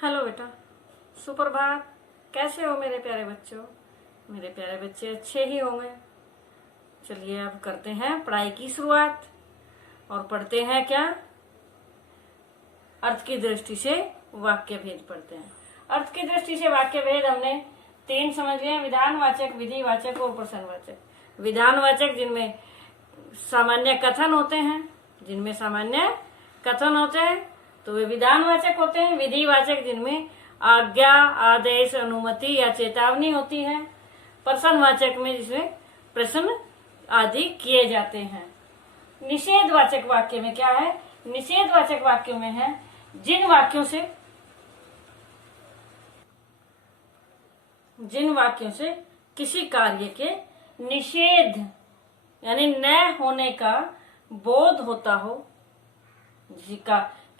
Hello बेटा, सुप्रभात। कैसे हो मेरे प्यारे बच्चों? मेरे प्यारे बच्चे अच्छे ही होंगे। चलिए अब करते हैं पढ़ाई की शुरुआत और पढ़ते हैं क्या? अर्थ की दृष्टि से वाक्य भेद पढ़ते हैं। अर्थ की दृष्टि से वाक्य भेद हमने 3 समझ लिए: विधानवाचक, विधिवाचक और प्रसंगवाचक। विधानवाचक जिनमें सामान्य कथन होते हैं, तो वे विधानवाचक होते हैं। विधिवाचक जिनमें आज्ञा, आदेश, अनुमति या चेतावनी होती है। प्रसन्नवाचक में जिसमें प्रश्न आदि किए जाते हैं। निषेधवाचक वाक्य में क्या है? निषेधवाचक वाक्यों में है जिन वाक्यों से किसी कार्य के निषेध यानी न होने का बोध होता हो,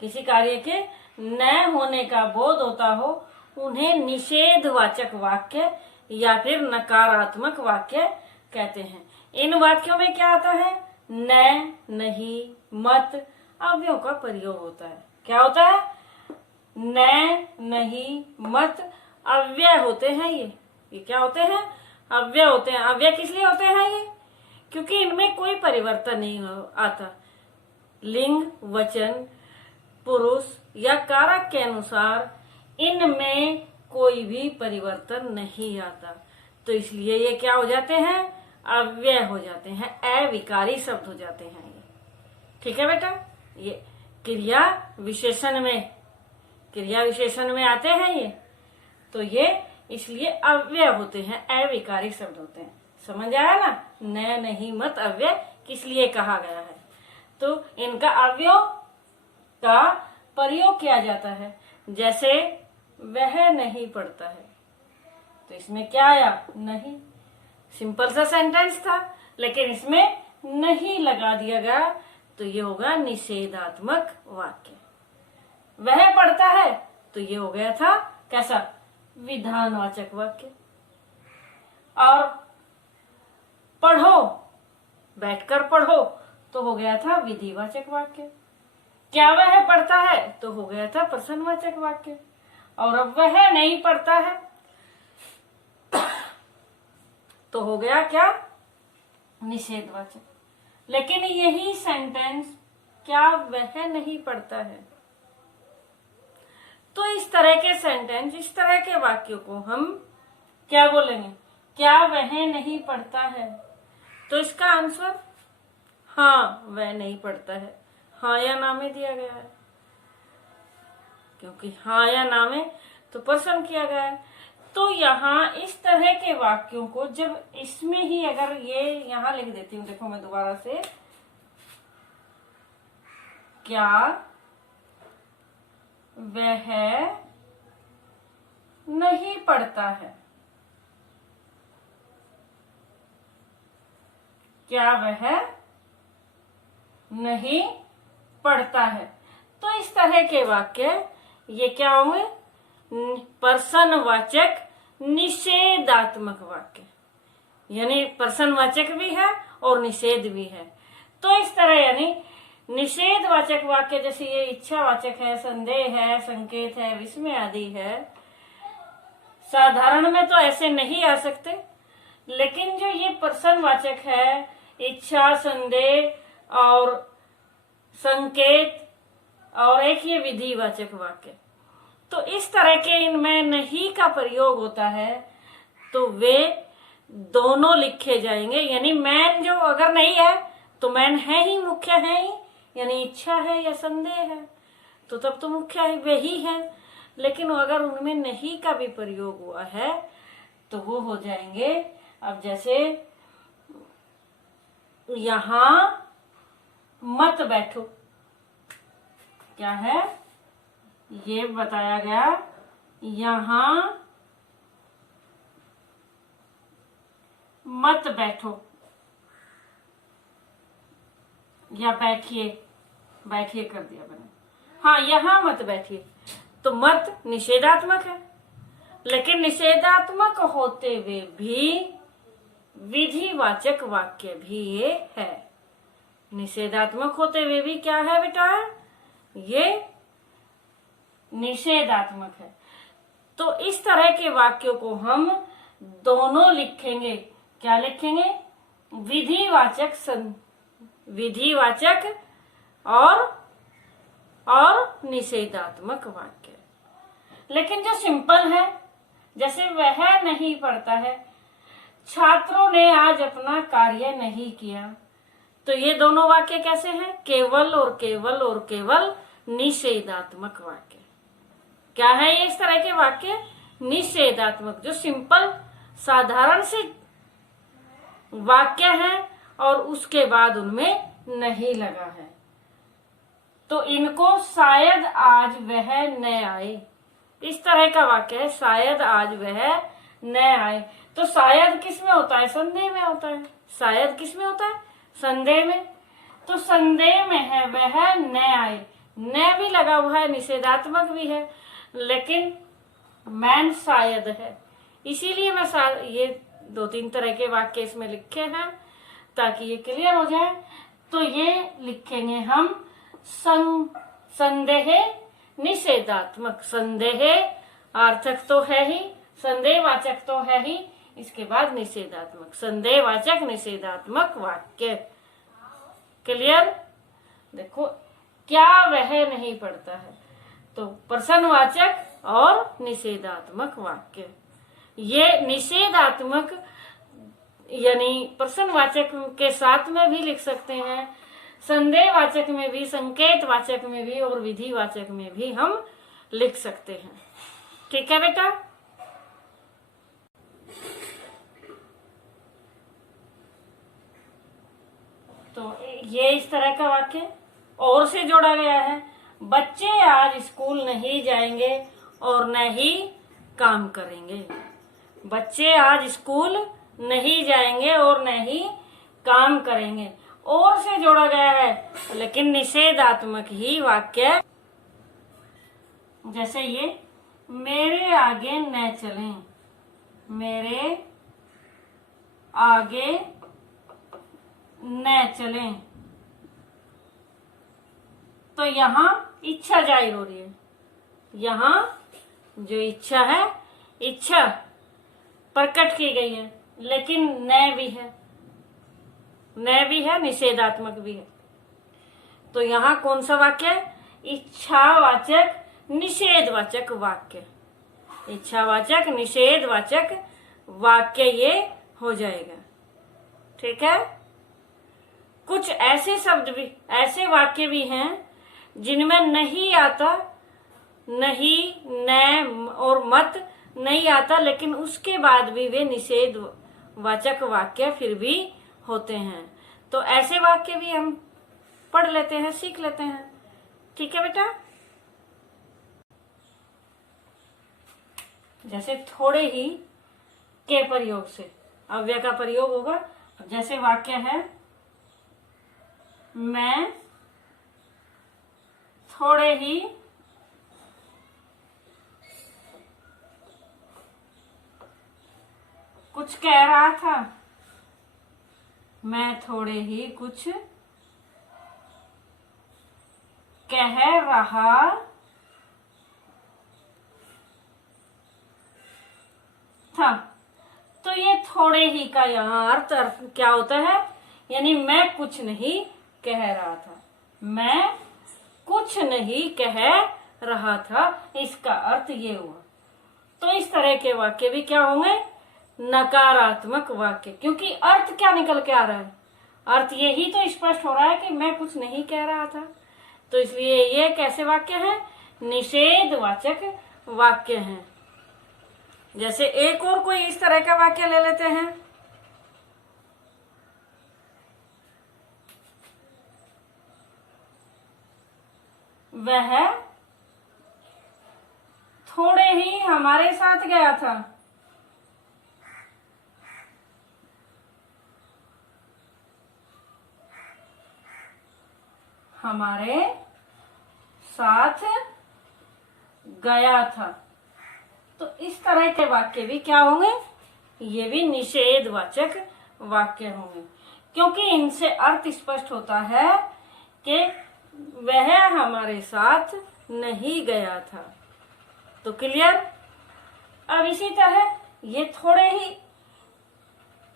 किसी कार्य के न होने का बोध होता हो, उन्हें निषेधवाचक वाक्य या फिर नकारात्मक वाक्य कहते हैं। इन वाक्यों में क्या आता है? न, नहीं, मत अव्ययों का प्रयोग होता है। क्या होता है? न, नहीं, मत अव्यय होते हैं। ये क्या होते हैं? अव्यय होते हैं। अव्यय किस लिए होते हैं ये? क्योंकि इनमें कोई परिवर्तन नहीं आता। लिंग, वचन, पुरुष या कारक के अनुसार इनमें कोई भी परिवर्तन नहीं आता, तो इसलिए ये क्या हो जाते हैं? अव्यय हो जाते हैं, अविकारी शब्द हो जाते हैं ये। ठीक है बेटा, ये क्रिया विशेषण में आते हैं ये, तो ये इसलिए अव्यय होते हैं, अविकारी शब्द होते हैं। समझ आया ना? न, नहीं, मत अव्यय किस लिए कहा गया है? तो इनका अव्यय का प्रयोग किया जाता है। जैसे वह नहीं पढ़ता है, तो इसमें क्या आया? नहीं। सिंपल सा सेंटेंस था, लेकिन इसमें नहीं लगा दिया गया, तो ये होगा निषेधात्मक वाक्य। वह पढ़ता है, तो ये हो गया था कैसा? विधानवाचक वाक्य। और पढ़ो, बैठकर पढ़ो, तो हो गया था विधिवाचक वाक्य। क्या वह पढ़ता है, तो हो गया था प्रसन्नवाचक वाक्य। और अब वह नहीं पढ़ता है, तो हो गया क्या? निषेधवाचक। लेकिन यही सेंटेंस क्या वह नहीं पढ़ता है, तो इस तरह के सेंटेंस, इस तरह के वाक्यों को हम क्या बोलेंगे? क्या वह नहीं पढ़ता है? तो इसका आंसर हाँ, वह नहीं पढ़ता है। हाँ या ना में दिया गया है, क्योंकि हाँ या ना में तो प्रश्न किया गया है। तो यहाँ इस तरह के वाक्यों को जब इसमें ही अगर ये यहाँ लिख देती हूँ, देखो मैं दोबारा से, क्या वह नहीं पढ़ता है? क्या वह नहीं पढ़ता है? तो इस तरह के वाक्य ये क्या होंगे? प्रसन्नवाचक निषेधात्मक वाक्य, यानी प्रसन्नवाचक भी है और निषेध भी है। तो इस तरह यानी निषेधवाचक वाक्य जैसे ये इच्छावाचक है, संदेह है, संकेत है, विस्मय आदि है, साधारण में तो ऐसे नहीं आ सकते। लेकिन जो ये प्रसन्नवाचक है, इच्छा, संदेह और संकेत, और एक ये विधिवाचक वाक्य, तो इस तरह के इनमें नहीं का प्रयोग होता है, तो वे दोनों लिखे जाएंगे। यानी मैन जो अगर नहीं है तो मैन है ही, मुख्य है ही, यानी इच्छा है या संदेह है, तो तब तो मुख्य है वही है। लेकिन अगर उनमें नहीं का भी प्रयोग हुआ है तो वो हो जाएंगे, अब जैसे यहां मत बैठो, क्या है? ये बताया गया, यहां मत बैठो या बैठिए, बैठिए कर दिया मैंने। हाँ, यहां मत बैठिए, तो मत निषेधात्मक है, लेकिन निषेधात्मक होते हुए भी विधिवाचक वाक्य भी ये है। निषेधात्मक होते हुए भी क्या है बेटा? ये निषेधात्मक है। तो इस तरह के वाक्यों को हम दोनों लिखेंगे। क्या लिखेंगे? विधिवाचक और निषेधात्मक वाक्य। लेकिन जो सिंपल है, जैसे वह नहीं पढ़ता है, छात्रों ने आज अपना कार्य नहीं किया, तो ये दोनों वाक्य कैसे हैं? केवल और केवल और केवल निषेधात्मक वाक्य। क्या है ये इस तरह के वाक्य? निषेधात्मक, जो सिंपल साधारण से वाक्य है और उसके बाद उनमें नहीं लगा है। तो इनको शायद आज वह न आए, इस तरह का वाक्य है। शायद आज वह न आए। तो शायद किस में होता है? संदेह में होता है। शायद किस में होता है? संदेह में। तो संदेह में है वह न आए, न भी लगा हुआ है, निषेधात्मक भी है, लेकिन मैन शायद है। इसीलिए मैं ये 2-3 तरह के वाक्य इसमें लिखे हैं ताकि ये क्लियर हो जाए। तो ये लिखेंगे हम संदेह निषेधात्मक। संदेह अर्थक तो है ही, संदेहवाचक तो है ही, इसके बाद निषेधात्मक, संदेहवाचक निषेधात्मक वाक्य। क्लियर? देखो, क्या वह नहीं पढ़ता है, तो प्रश्नवाचक और निषेधात्मक वाक्य। ये निषेधात्मक यानी प्रश्नवाचक के साथ में भी लिख सकते हैं, संदेहवाचक में भी, संकेतवाचक में भी और विधिवाचक में भी हम लिख सकते हैं। ठीक है बेटा? तो ये इस तरह का वाक्य और से जोड़ा गया है। बच्चे आज स्कूल नहीं जाएंगे और न ही काम करेंगे। बच्चे आज स्कूल नहीं जाएंगे और न ही काम करेंगे। और से जोड़ा गया है, लेकिन निषेधात्मक ही वाक्य। जैसे ये, मेरे आगे न चलें, मेरे आगे न चलें। तो यहाँ इच्छा जाहिर हो रही है। यहाँ जो इच्छा है, इच्छा प्रकट की गई है, लेकिन न भी है, न भी है, निषेधात्मक भी है। तो यहाँ कौन सा वाक्य है? इच्छावाचक निषेधवाचक वाक्य। इच्छावाचक निषेधवाचक वाक्य ये हो जाएगा। ठीक है? कुछ ऐसे शब्द भी, ऐसे वाक्य भी हैं जिनमें नहीं आता, नहीं, न और मत नहीं आता, लेकिन उसके बाद भी वे निषेधवाचक वाक्य फिर भी होते हैं। तो ऐसे वाक्य भी हम पढ़ लेते हैं, सीख लेते हैं। ठीक है बेटा? जैसे थोड़े ही के प्रयोग से अव्यय का प्रयोग होगा। जैसे वाक्य है, मैं थोड़े ही कुछ कह रहा था। मैं थोड़े ही कुछ कह रहा था। तो ये थोड़े ही का यहाँ अर्थ क्या होता है? यानी मैं कुछ नहीं कह रहा था, मैं कुछ नहीं कह रहा था, इसका अर्थ ये हुआ। तो इस तरह के वाक्य भी क्या होंगे? नकारात्मक वाक्य, क्योंकि अर्थ क्या निकल के आ रहा है? अर्थ यही तो स्पष्ट हो रहा है कि मैं कुछ नहीं कह रहा था। तो इसलिए ये कैसे वाक्य हैं? निषेधवाचक वाक्य हैं। जैसे एक और कोई इस तरह का वाक्य ले लेते हैं। वह थोड़े ही हमारे साथ गया था। हमारे साथ गया था। तो इस तरह के वाक्य भी क्या होंगे? ये भी निषेधवाचक वाक्य होंगे, क्योंकि इनसे अर्थ स्पष्ट होता है कि वह हमारे साथ नहीं गया था। तो क्लियर। अब इसी तरह ये थोड़े ही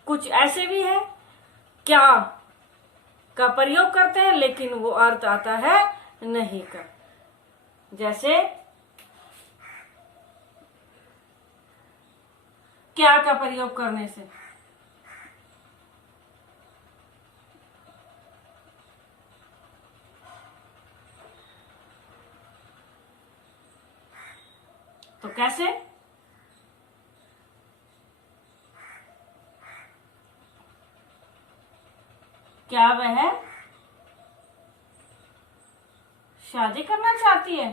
कुछ ऐसे भी है क्या का प्रयोग करते हैं लेकिन वो अर्थ आता है नहीं का। जैसे क्या का प्रयोग करने से तो कैसे, क्या वह शादी करना चाहती है,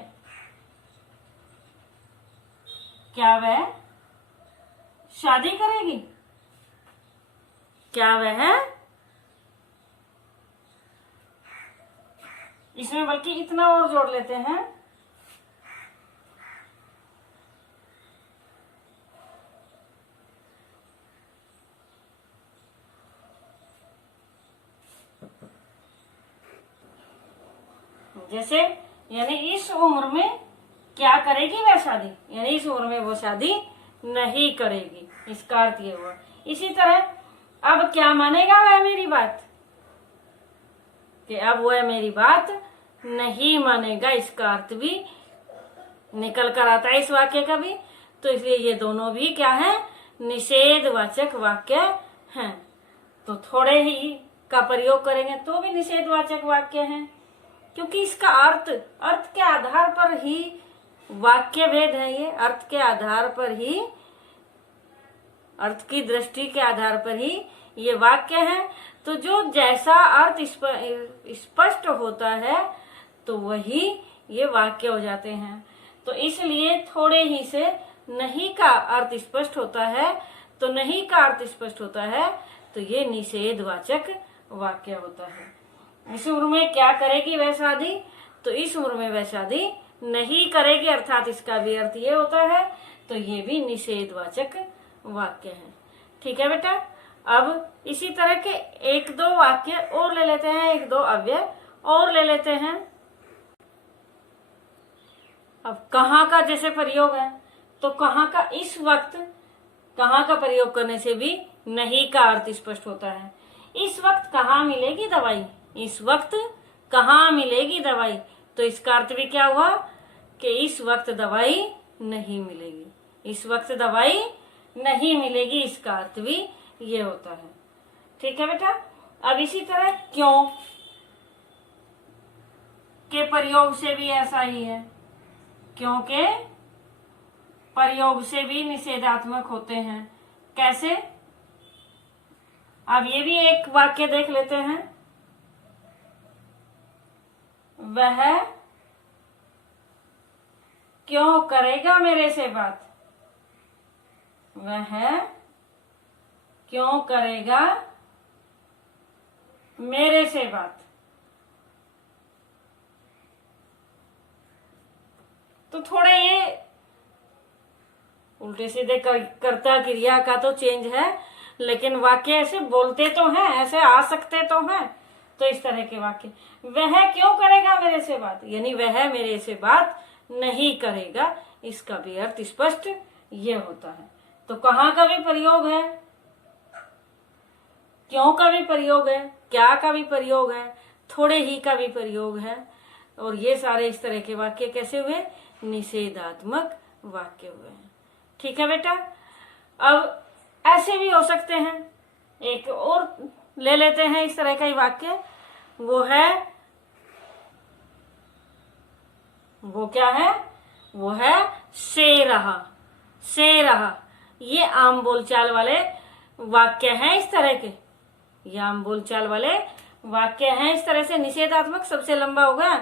क्या वह शादी करेगी, क्या वह, इसमें बल्कि इतना और जोड़ लेते हैं, जैसे यानी इस उम्र में क्या करेगी वह शादी, यानी इस उम्र में वो शादी नहीं करेगी, इसका अर्थ ये हुआ। इसी तरह अब क्या मानेगा वह मेरी बात, कि अब वह मेरी बात नहीं मानेगा, इसका अर्थ भी निकल कर आता है इस वाक्य का भी। तो इसलिए ये दोनों भी क्या है, निषेधवाचक वाक्य हैं। तो थोड़े ही का प्रयोग करेंगे तो भी निषेधवाचक वाक्य हैं, क्योंकि इसका अर्थ के आधार पर ही वाक्य भेद है। ये अर्थ के आधार पर ही, अर्थ की दृष्टि के आधार पर ही ये वाक्य है। तो जो जैसा अर्थ स्पष्ट होता है तो वही ये वाक्य हो जाते हैं। तो इसलिए थोड़े ही से नहीं का अर्थ स्पष्ट होता है, तो नहीं का अर्थ स्पष्ट होता है तो ये निषेधवाचक वाक्य होता है। इस उम्र में क्या करेगी वह शादी, तो इस उम्र में वह शादी नहीं करेगी, अर्थात इसका भी अर्थ ये होता है, तो ये भी निषेधवाचक वाक्य है। ठीक है बेटा। अब इसी तरह के एक दो वाक्य और ले लेते हैं, एक दो अव्यय और ले लेते हैं। अब कहाँ का जैसे प्रयोग है, तो कहाँ का इस वक्त, कहाँ का प्रयोग करने से भी नहीं का अर्थ स्पष्ट होता है। इस वक्त कहाँ मिलेगी दवाई, इस वक्त कहाँ मिलेगी दवाई, तो इसका अर्थ भी क्या हुआ कि इस वक्त दवाई नहीं मिलेगी, इस वक्त दवाई नहीं मिलेगी, इसका अर्थ भी ये होता है। ठीक है बेटा। अब इसी तरह क्यों के प्रयोग से भी ऐसा ही है, क्योंकि प्रयोग से भी निषेधात्मक होते हैं। कैसे, अब ये भी एक वाक्य देख लेते हैं। वह क्यों करेगा मेरे से बात, वह क्यों करेगा मेरे से बात। तो थोड़े ये उल्टे सीधे कर्ता क्रिया का तो चेंज है, लेकिन वाक्य ऐसे बोलते तो हैं, ऐसे आ सकते तो हैं। तो इस तरह के वाक्य, वह क्यों करेगा मेरे से बात, यानी वह मेरे से बात नहीं करेगा, इसका भी अर्थ स्पष्ट ये होता है। तो कहाँ का भी प्रयोग है, क्यों का भी प्रयोग है, क्या का भी प्रयोग है, थोड़े ही का भी प्रयोग है, और ये सारे इस तरह के वाक्य कैसे हुए, निषेधात्मक वाक्य हुए हैं। ठीक है बेटा। अब ऐसे भी हो सकते हैं, एक और ले लेते हैं इस तरह का ही वाक्य। वो है, वो क्या है, वो है से रहा, से रहा। ये आम बोलचाल वाले वाक्य हैं इस तरह के, ये आम बोलचाल वाले वाक्य हैं इस तरह से। निषेधात्मक सबसे लंबा होगा,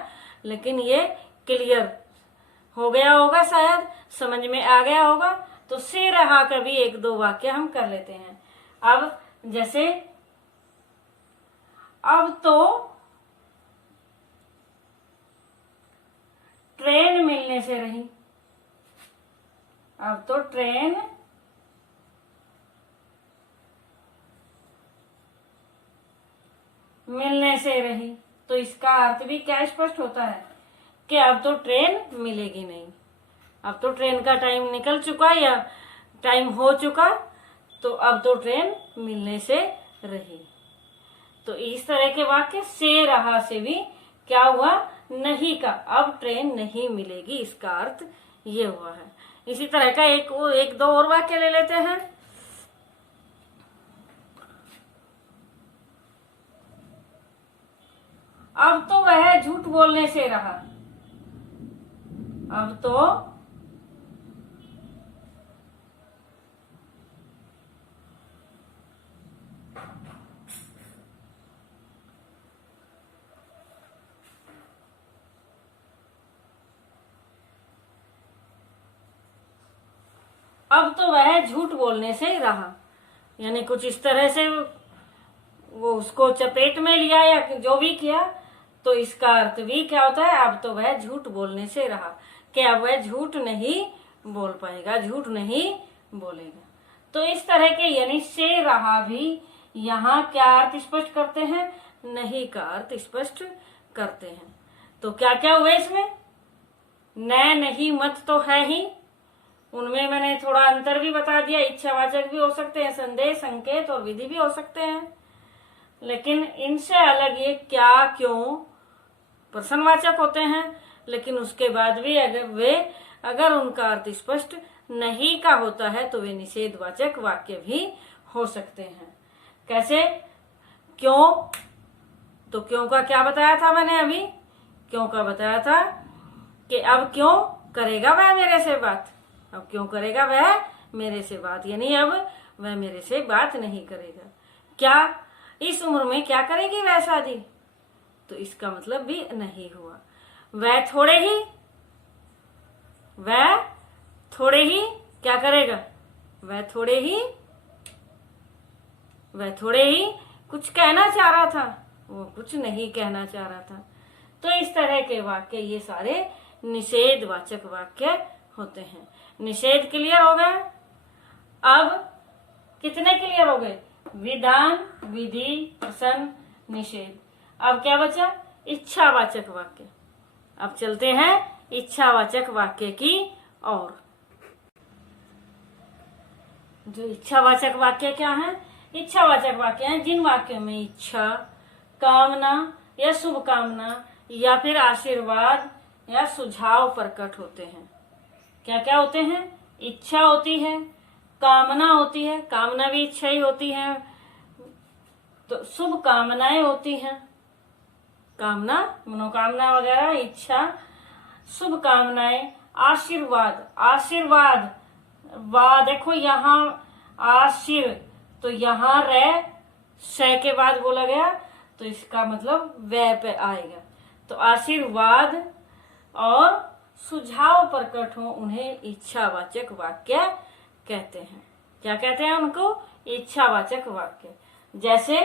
लेकिन ये क्लियर हो गया होगा, शायद समझ में आ गया होगा। तो से रहा का भी एक दो वाक्य हम कर लेते हैं। अब जैसे, अब तो ट्रेन मिलने से रही, अब तो ट्रेन मिलने से रही। तो इसका अर्थ भी क्या स्पष्ट होता है कि अब तो ट्रेन मिलेगी नहीं। अब तो ट्रेन का टाइम निकल चुका या टाइम हो चुका, तो अब तो ट्रेन मिलने से रही। तो इस तरह के वाक्य से रहा से भी क्या हुआ, नहीं का, अब ट्रेन नहीं मिलेगी, इसका अर्थ ये हुआ है। इसी तरह का एक दो और वाक्य ले लेते हैं। अब तो वह झूठ बोलने से रहा। अब तो वह झूठ बोलने से रहा, यानी कुछ इस तरह से वो उसको चपेट में लिया या जो भी किया, तो इसका अर्थ भी क्या होता है, अब तो वह झूठ बोलने से रहा, कि अब वह झूठ नहीं बोल पाएगा, झूठ नहीं बोलेगा। तो इस तरह के यानी से रहा भी यहाँ क्या अर्थ स्पष्ट करते हैं, नहीं का अर्थ स्पष्ट करते हैं। तो क्या क्या हुए इसमें, न, नहीं, मत तो है ही, उनमें मैंने थोड़ा अंतर भी बता दिया, इच्छावाचक भी हो सकते हैं, संदेह, संकेत और विधि भी हो सकते हैं, लेकिन इनसे अलग ये क्या, क्यों प्रश्नवाचक होते हैं। लेकिन उसके बाद भी अगर उनका अर्थ स्पष्ट नहीं का होता है तो वे निषेधवाचक वाक्य भी हो सकते हैं। कैसे, क्यों, तो क्यों का क्या बताया था मैंने अभी, क्यों का बताया था कि अब क्यों करेगा वह मेरे से बात, अब क्यों करेगा वह मेरे से बात, यानी अब वह मेरे से बात नहीं करेगा। क्या इस उम्र में क्या करेगी वह शादी, तो इसका मतलब भी नहीं हुआ। वह थोड़े ही क्या करेगा, वह थोड़े ही कुछ कहना चाह रहा था, वो कुछ नहीं कहना चाह रहा था। तो इस तरह के वाक्य ये सारे निषेधवाचक वाक्य होते हैं। निषेध क्लियर हो गया। अब कितने क्लियर हो गए, विधान, विधि, प्रश्न, निषेध। अब क्या बचा, इच्छावाचक वाक्य। अब चलते हैं इच्छावाचक वाक्य की ओर। जो इच्छावाचक वाक्य क्या है, इच्छावाचक वाक्य हैं जिन वाक्यों में इच्छा, कामना या शुभ कामना या फिर आशीर्वाद या सुझाव प्रकट होते हैं। क्या क्या होते हैं, इच्छा होती है, कामना होती है, कामना भी इच्छा ही होती है, तो शुभ कामनाएं होती हैं, कामना मनोकामना वगैरह, इच्छा, शुभ कामनाएं, आशीर्वाद देखो यहाँ आशीर, तो यहाँ रे श के बाद बोला गया, तो इसका मतलब वह पे आएगा। तो आशीर्वाद और सुझाव प्रकट हो उन्हें इच्छावाचक वाक्य कहते हैं। क्या कहते हैं उनको, इच्छावाचक वाक्य। जैसे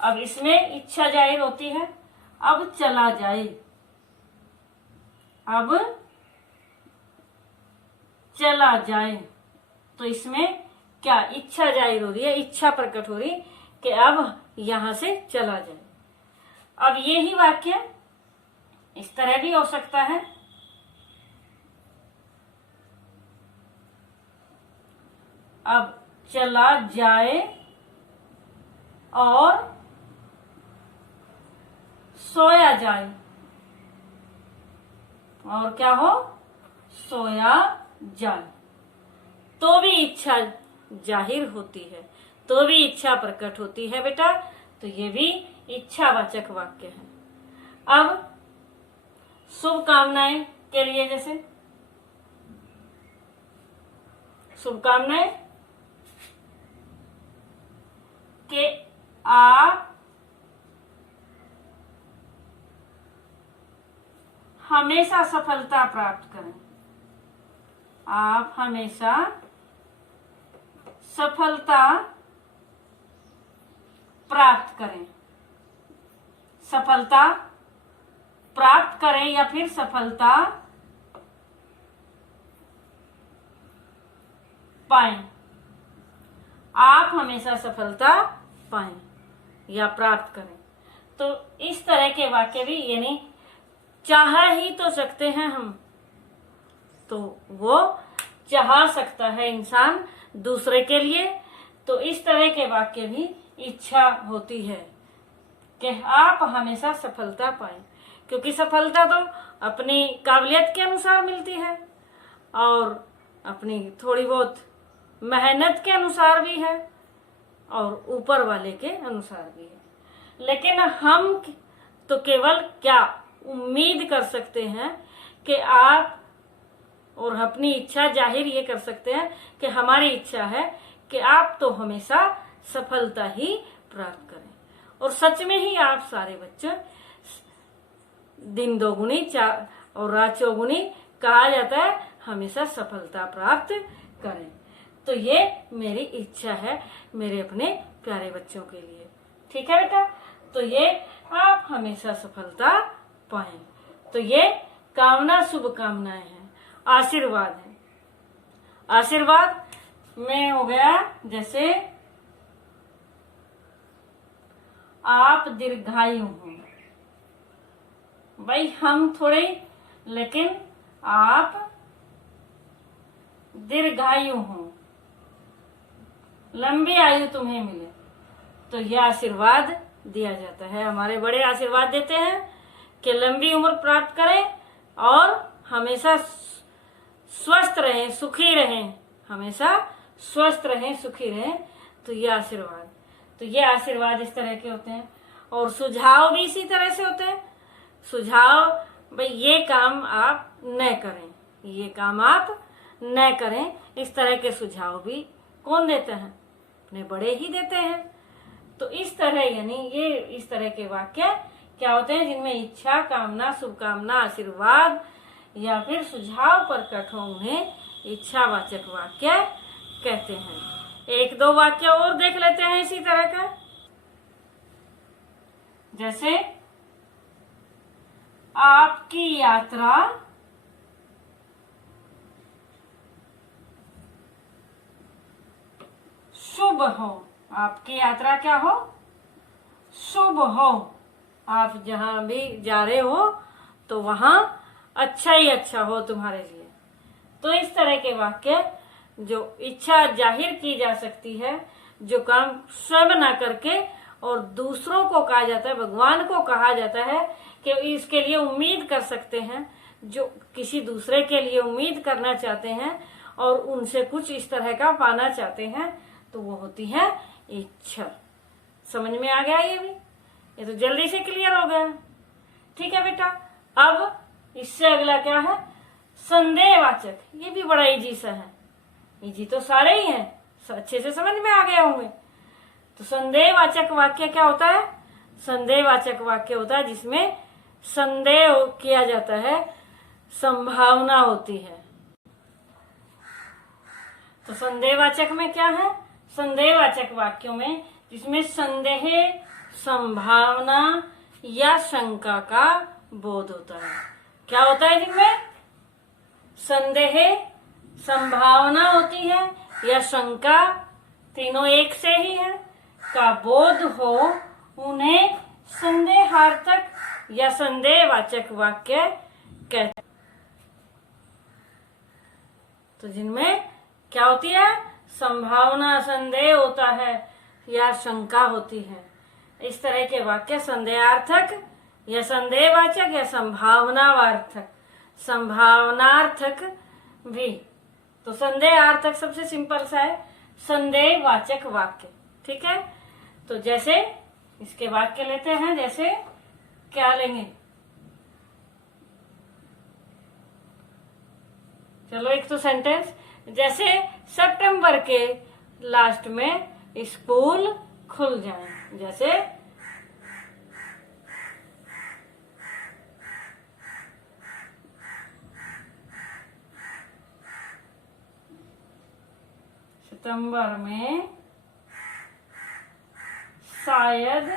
अब इसमें इच्छा जाहिर होती है, अब चला जाए, अब चला जाए, तो इसमें क्या इच्छा जाहिर हो रही है, इच्छा प्रकट हो रही कि अब यहां से चला जाए। अब ये ही वाक्य इस तरह भी हो सकता है, अब चला जाए और सोया जाए, और क्या हो, सोया जाए, तो भी इच्छा जाहिर होती है, तो भी इच्छा प्रकट होती है बेटा। तो ये भी इच्छावाचक वाक्य है। अब शुभ कामनाएं के लिए, जैसे शुभ कामनाएं कि आप हमेशा सफलता प्राप्त करें, आप हमेशा सफलता प्राप्त करें, सफलता प्राप्त करें या फिर सफलता पाएं, आप हमेशा सफलता पाएं या प्राप्त करें। तो इस तरह के वाक्य भी यानी चाह ही तो सकते हैं हम, तो वो चाह सकता है इंसान दूसरे के लिए। तो इस तरह के वाक्य भी इच्छा होती है कि आप हमेशा सफलता पाएं, क्योंकि सफलता तो अपनी काबिलियत के अनुसार मिलती है और अपनी थोड़ी बहुत मेहनत के अनुसार भी है और ऊपर वाले के अनुसार भी है। लेकिन हम तो केवल क्या उम्मीद कर सकते हैं कि आप, और अपनी इच्छा जाहिर ये कर सकते हैं कि हमारी इच्छा है कि आप तो हमेशा सफलता ही प्राप्त करें। और सच में ही आप सारे बच्चे दिन दोगुनी चार और रात चौगुनी कहा जाता है हमेशा सफलता प्राप्त करें। तो ये मेरी इच्छा है मेरे अपने प्यारे बच्चों के लिए। ठीक है बेटा, तो ये आप हमेशा सफलता पाएं। तो ये कामना शुभकामनाएं हैं, आशीर्वाद है। आशीर्वाद में हो गया जैसे आप दीर्घायु हो, भाई हम थोड़े, लेकिन आप दीर्घायु हो, लंबी आयु तुम्हें मिले, तो यह आशीर्वाद दिया जाता है। हमारे बड़े आशीर्वाद देते हैं कि लंबी उम्र प्राप्त करें और हमेशा स्वस्थ रहें, सुखी रहें, हमेशा स्वस्थ रहें, सुखी रहें। तो ये आशीर्वाद, तो ये आशीर्वाद इस तरह के होते हैं। और सुझाव भी इसी तरह से होते हैं। सुझाव, भाई ये काम आप न करें, ये काम आप न करें, इस तरह के सुझाव भी कौन देते हैं? अपने बड़े ही देते हैं। तो इस तरह, यानी ये इस तरह के वाक्य क्या होते हैं जिनमें इच्छा, कामना, शुभकामना, आशीर्वाद या फिर सुझाव प्रकट हो, उन्हें इच्छावाचक वाक्य कहते हैं। एक दो वाक्य और देख लेते हैं इसी तरह का। जैसे आपकी यात्रा शुभ हो। आपकी यात्रा क्या हो? शुभ हो। आप जहां भी जा रहे हो तो वहां अच्छा ही अच्छा हो तुम्हारे लिए। तो इस तरह के वाक्य जो इच्छा जाहिर की जा सकती है, जो काम स्वयं ना करके और दूसरों को कहा जाता है, भगवान को कहा जाता है कि इसके लिए उम्मीद कर सकते हैं, जो किसी दूसरे के लिए उम्मीद करना चाहते हैं और उनसे कुछ इस तरह का पाना चाहते हैं, तो वो होती है इच्छा। समझ में आ गया ये भी? ये तो जल्दी से क्लियर हो गया। ठीक है बेटा, अब इससे अगला क्या है? संदेहवाचक। ये भी बड़ा इजी सा है। इजी तो सारे ही हैं, अच्छे से समझ में आ गए होंगे। तो संदेहवाचक वाक्य क्या होता है? संदेहवाचक वाक्य होता है जिसमें संदेह किया जाता है, संभावना होती है। तो संदेहवाचक में क्या है? संदेहवाचक वाक्यों में जिसमें संदेह, संभावना या शंका का बोध होता है। क्या होता है जिनमें? संदेह, संभावना होती है या शंका, तीनों एक से ही है, का बोध हो, उन्हें संदेहार्थक या संदेहवाचक वाक्य कहते हैं। तो जिनमें क्या होती है? संभावना, संदेह होता है या शंका होती है। इस तरह के वाक्य संदेहार्थक या संदेहवाचक या संभावनावार्थक, संभावनार्थक भी। तो संदेहार्थक सबसे सिंपल सा है, संदेहवाचक वाक्य। ठीक है, तो जैसे इसके वाक्य लेते हैं, जैसे क्या लेंगे? चलो एक तो सेंटेंस, जैसे सितंबर के लास्ट में स्कूल खुल जाए। जैसे सितंबर में शायद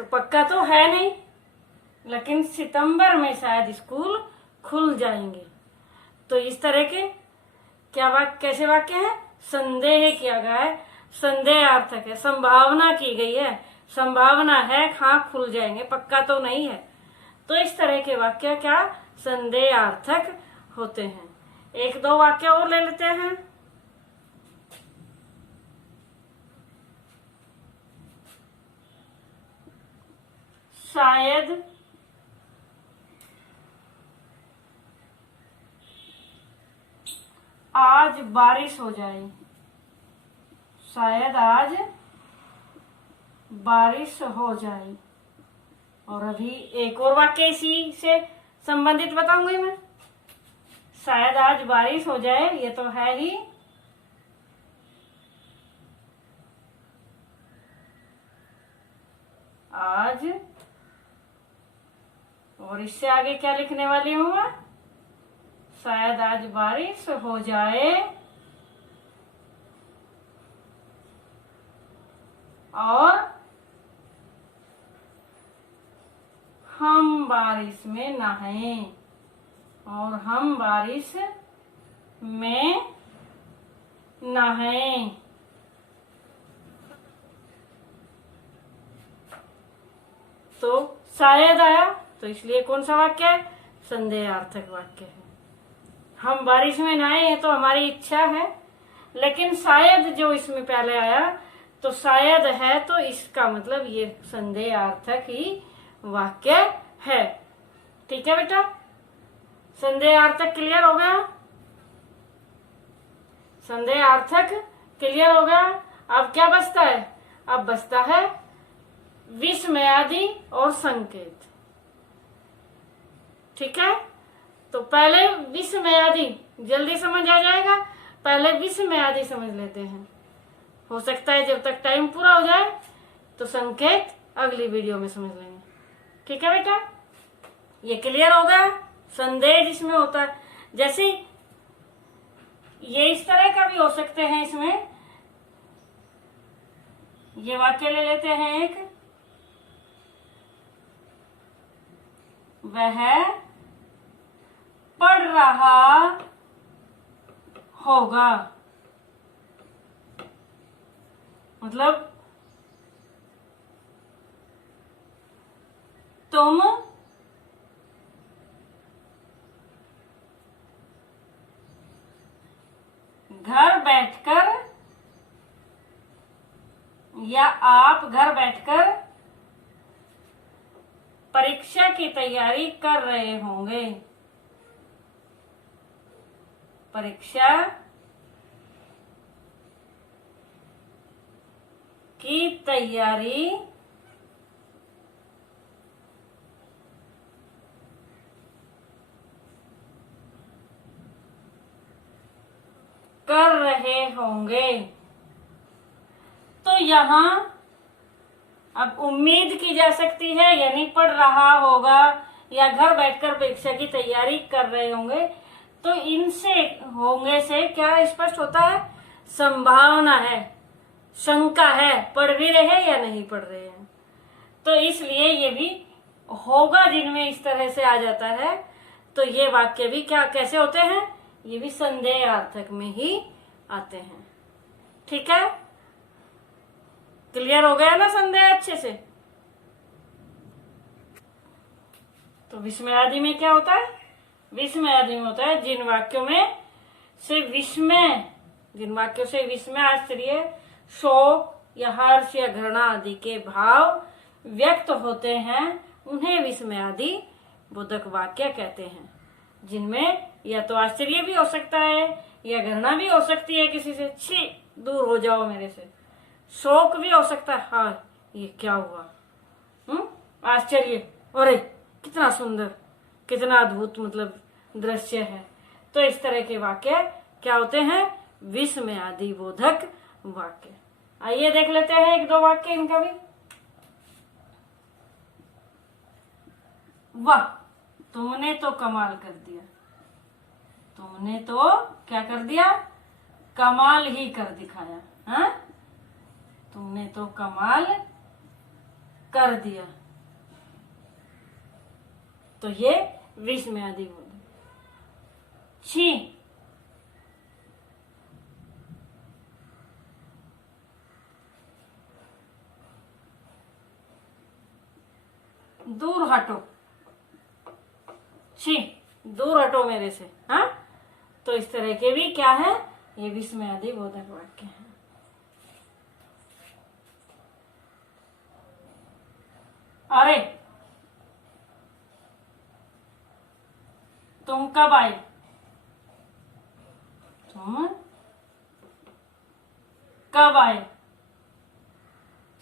तो पक्का तो है नहीं, लेकिन सितंबर में शायद स्कूल खुल जाएंगे। तो इस तरह के क्या वाक्य, कैसे वाक्य है? संदेह किया गया है, संदेहार्थक है, संभावना की गई है, संभावना है हाँ खुल जाएंगे, पक्का तो नहीं है। तो इस तरह के वाक्य क्या संदेहार्थक होते हैं। एक दो वाक्य और ले लेते हैं। शायद आज बारिश हो जाए, शायद आज बारिश हो जाए। और अभी एक और वाक्य इसी से संबंधित बताऊंगी मैं। शायद आज बारिश हो जाए, ये तो है ही। आज, और इससे आगे क्या लिखने वाली हूं मैं? शायद आज बारिश हो जाए और हम बारिश में नहाएं, और हम बारिश में नहाएं। तो शायद आया, तो इसलिए कौन सा वाक्य है? संदेहार्थक वाक्य है। हम बारिश में नहाए हैं तो हमारी इच्छा है, लेकिन शायद जो इसमें पहले आया तो शायद है, तो इसका मतलब ये संदेहार्थक ही वाक्य है। ठीक है बेटा, संदेहार्थक क्लियर हो गया? संदेहार्थक क्लियर हो गया। अब क्या बचता है? अब बचता है विस्मयादि और संकेत। ठीक है, तो पहले विस्मयादि जल्दी समझ आ जाएगा, पहले विस्मयादि समझ लेते हैं। हो सकता है जब तक टाइम पूरा हो जाए तो संकेत अगली वीडियो में समझ लेंगे। ठीक है बेटा, ये क्लियर हो गया। संदेह जिसमें होता है, जैसे ये इस तरह का भी हो सकते हैं। इसमें ये वाक्य ले लेते हैं एक, वह पढ़ रहा होगा, मतलब तुम घर बैठकर या आप घर बैठकर परीक्षा की तैयारी कर रहे होंगे। परीक्षा की तैयारी कर रहे होंगे। तो यहां अब उम्मीद की जा सकती है, यानी पढ़ रहा होगा या घर बैठकर परीक्षा की तैयारी कर रहे होंगे। तो इनसे होंगे से क्या स्पष्ट होता है? संभावना है, शंका है, पढ़ भी रहे हैं या नहीं पढ़ रहे हैं। तो इसलिए ये भी होगा जिनमें इस तरह से आ जाता है, तो ये वाक्य भी क्या कैसे होते हैं? ये भी संदेहार्थक में ही आते हैं। ठीक है, क्लियर हो गया ना संदेह अच्छे से? तो विस्मयादि में क्या होता है? विस्मयादि में होता है जिन वाक्यों में से विस्मय, जिन वाक्यों से विस्मय, आश्चर्य, शोक या हर्ष या घृणा आदि के भाव व्यक्त होते हैं, उन्हें विस्मयादि बोधक वाक्य कहते हैं। जिनमें या तो आश्चर्य भी हो सकता है या घृणा भी हो सकती है किसी से, छी दूर हो जाओ मेरे से। शोक भी हो सकता है, हाँ ये क्या हुआ, आश्चर्य, अरे कितना सुंदर, कितना अद्भुत मतलब दृश्य है। तो इस तरह के वाक्य क्या होते हैं? विस्मयादि बोधक वाक्य। आइए देख लेते हैं एक दो वाक्य इनका भी। वाह, तुमने तो कमाल कर दिया। तुमने तो क्या कर दिया? कमाल ही कर दिखाया। हाँ, तुमने तो कमाल कर दिया, तो ये विस्मयादि बोधक। छी, दूर हटो, छी, दूर हटो मेरे से। हाँ, तो इस तरह के भी क्या है, ये विस्मयादि बोधक वाक्य है। अरे, तुम कब आए, तुम कब आए।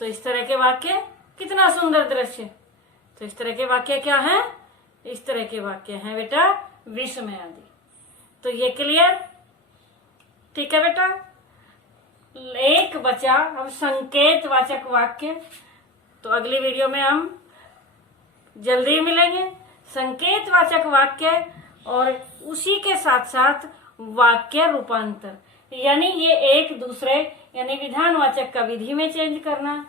तो इस तरह के वाक्य, कितना सुंदर दृश्य। तो इस तरह के वाक्य क्या है, इस तरह के वाक्य हैं बेटा विस्मयादि। तो ये क्लियर, ठीक है बेटा। एक बचा अब संकेत वाचक वाक्य। तो अगली वीडियो में हम जल्दी मिलेंगे। संकेत वाचक वाक्य और उसी के साथ साथ वाक्य रूपांतर, यानी ये एक दूसरे, यानी विधानवाचक का विधि में चेंज करना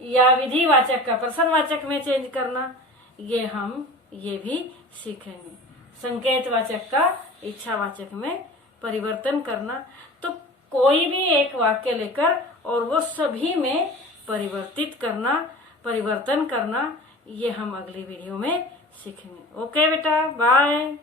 या विधिवाचक का प्रश्नवाचक में चेंज करना, ये भी सीखेंगे। संकेतवाचक का इच्छावाचक में परिवर्तन करना, तो कोई भी एक वाक्य लेकर और वो सभी में परिवर्तन करना, ये हम अगली वीडियो में सीखेंगे। ओके बेटा, बाय।